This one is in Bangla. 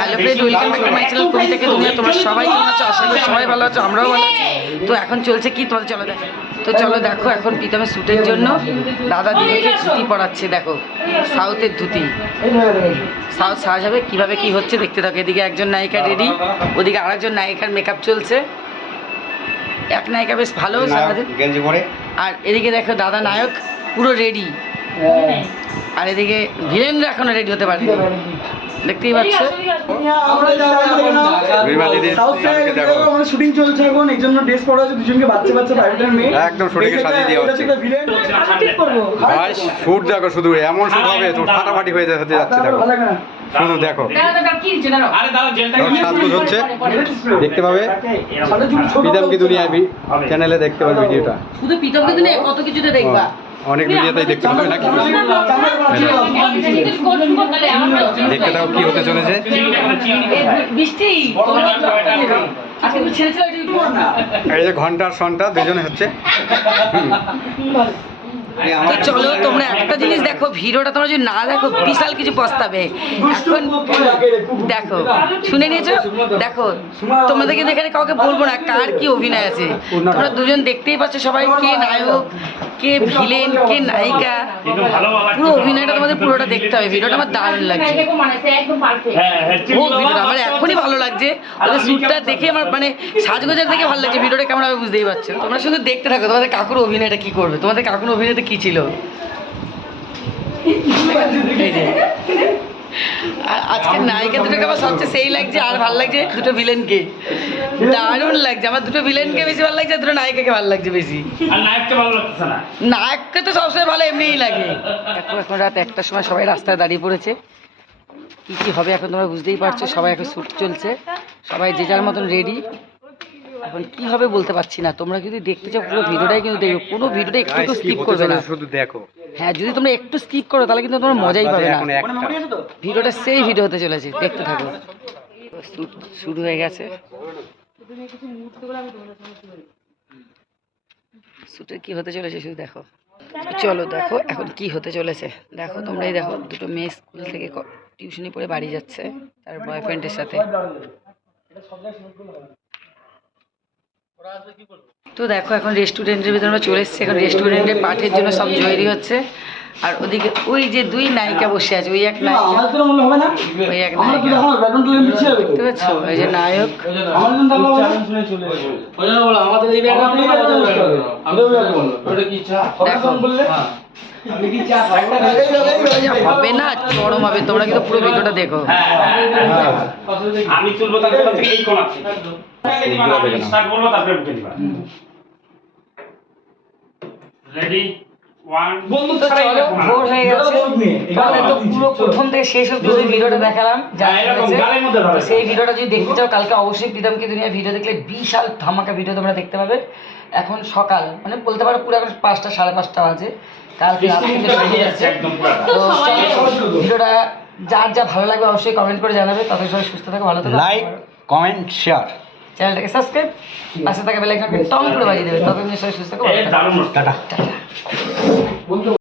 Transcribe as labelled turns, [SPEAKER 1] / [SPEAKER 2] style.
[SPEAKER 1] Hello friend welcome back to my channel কবি থেকে দুনিয়া তোমরা সবাই কেমন আছো? আশা করি সবাই ভালো আছো আমরাও ভালো আছি। তো এখন চলছে কি? তোমাদের চলো দেখো। তো চলো দেখো এখন প্রীতমের শ্যুটের জন্য দাদা দিদিকে ধুতি পড়াচ্ছে দেখো। সাউথের ধুতি। সাউথ সাজাবে কীভাবে কি হচ্ছে দেখতে থাকো। এদিকে একজন নায়িকা রেডি ওদিকে আরেকজন নায়িকার মেকআপ চলছে। এক নায়িকা বেশ ভালো সারাদিন আর এদিকে দেখো দাদা নায়ক পুরো রেডি আর এদিকে ভিলেনরা এখনও রেডি হতে পারেনি। দেখতেই পাচ্ছ?
[SPEAKER 2] দেখো।
[SPEAKER 3] শুটিং চলছে এখন এই জন্য ড্রেস পরা আছে দুজনকে বাচ্চা বাচ্চা প্রাইভেটের মেয়ে।
[SPEAKER 2] একদম shooting এ সাজিয়ে দেওয়া হচ্ছে। ভাই শুট দেখো শুধু এমন শুট হবে তোর ফাটাফাটি হয়ে যেতে যাচ্ছে দেখো। শুধু দেখো। সাজগোজ হচ্ছে। দেখতে পাবে?
[SPEAKER 3] সাথে তুমি ছোট
[SPEAKER 2] প্রীতম কি দুনিয়া চ্যানেলে দেখতে পাবে ভিডিওটা।
[SPEAKER 1] শুধু প্রীতমকে দিনে কত কিছুতে দেখবা।
[SPEAKER 2] অনেক ভিডিওতেই দেখতে পাবে নাকি? দেখতে দাও কি হতে চলেছে?
[SPEAKER 1] এই
[SPEAKER 2] যে ঘণ্টার সনটা দুজনে হচ্ছে।
[SPEAKER 1] তো চলো তোমরা একটা জিনিস দেখো ভিডিওটা তোমরা যদি না দেখো বিশাল কিছু পস্তাবে। এখন দেখো শুনে নিয়েছো? দেখো তোমাদেরকে তো এখানে কাউকে বলব না কার কি অভিনয় আছে? তোমরা দুজন দেখতেই পাচ্ছ সবাই কে নায়ক কে ভিলেন, কে নায়িকা? পুরো অভিনয়টা তোমাদের পুরোটা দেখতে হবে, ভিডিওটা আমার দারুণ লাগছে। আমার এখনই ভালো লাগছে। ওদের শ্যুটটা দেখে আমার মানে সাজগোজার দেখে ভালো লাগছে, ভিডিওটা কেমন হবে বুঝতেই পারছ। তোমরা শুধু দেখতে থাকো, তোমাদের কাকুর অভিনয়টা কি করবে? তোমাদের কাকুর অভিনয়টা কি ছিল? আজকে নায়িকা দুটোকে আমার সবচেয়ে সেই লাগছে, আর ভালো লাগছে দুটো ভিলেনকে। দারুণ লাগছে আমার দুটো ভিলেনকে বেশি ভালো লাগছে আর দুটো নায়িকাকে ভালো লাগছে বেশি।
[SPEAKER 4] আর নায়ককে ভালো লাগতেছে না?
[SPEAKER 1] নায়ককে তো সবসময় ভালো এমনিই লাগে। এখন এখন রাত একটার সময় সবাই রাস্তায় দাঁড়িয়ে পড়েছে। কি কি হবে এখন তোমরা বুঝতেই পারছ সবাই এখন শ্যুট চলছে। সবাই যে যার মতন রেডি এখন কি হবে বলতে পারছি না। তোমরা যদি দেখতে চাও পুরো ভিডিওটাই কিন্তু দেখবে। কোনো ভিডিওটা একটু স্কিপ করবে না।
[SPEAKER 2] শুধু দেখো।
[SPEAKER 1] হ্যাঁ যদি তোমরা একটু স্কিপ করো তাহলে কিন্তু তোমরা মজাই পাবে না। ভিডিওটা সেই ভিডিও হতে চলেছে। দেখতে থাকো। শুরু হয়ে গেছে। শ্যুটে কি হতে চলেছে শুধু দেখো। চলো দেখো এখন কি হতে চলেছে। দেখো তোমরাই দেখো দুটো মেয়ে স্কুল থেকে টিউশনি পড়ে বাড়ি যাচ্ছে তার বয়ফ্রেন্ডের সাথে। তো দেখো এখন রেস্টুরেন্টের ভিতরে আমরা চলে এসেছি। এখন রেস্টুরেন্টের পাঠের জন্য সব জয়েরি হচ্ছে। আর ওদিকে ওই যে দুই নায়িকা বসে আছে ওই এক নায়িকা। ওই এক নায়িকা।
[SPEAKER 3] হবে
[SPEAKER 1] দেখতে পাচ্ছ ওই যে নায়ক।
[SPEAKER 3] হবে। না
[SPEAKER 1] চরম হবে। তোমরা কিন্তু পুরো ভিডিওটা দেখো।
[SPEAKER 4] আমি তুলবো তারপর থেকে এই কোণা আমি বলব তারপরে রেডি?
[SPEAKER 1] ভোর হয়ে গেছে। তো পুরো প্রথম থেকে শেষ অব্দি ভিডিওটা দেখালাম সেই ভিডিওটা যদি দেখতে চাও কালকে অবশ্যই প্রীতমকে দুনিয়া ভিডিও দেখলে বিশাল ধামাকা ভিডিও তোমরা দেখতে পাবে। এখন সকাল মানে বলতে পারো পুরো এখন পাঁচটা সাড়ে পাঁচটা বাজে। কালকে রাত থেকে শুরু যাচ্ছে তো ভিডিওটা যার যা ভালো লাগবে অবশ্যই কমেন্ট করে জানাবে। তাদের সবাই সুস্থ থাকো ভালো থাকো।
[SPEAKER 2] লাইক কমেন্ট শেয়ার
[SPEAKER 1] চ্যানেলটাকে সাবস্ক্রাইব পাশে থাকা বেলাইকনকে টং করে বাজিয়ে দেবে। ততদিন সবাই সুস্থ থাকো
[SPEAKER 2] টাটা।
[SPEAKER 1] টাটা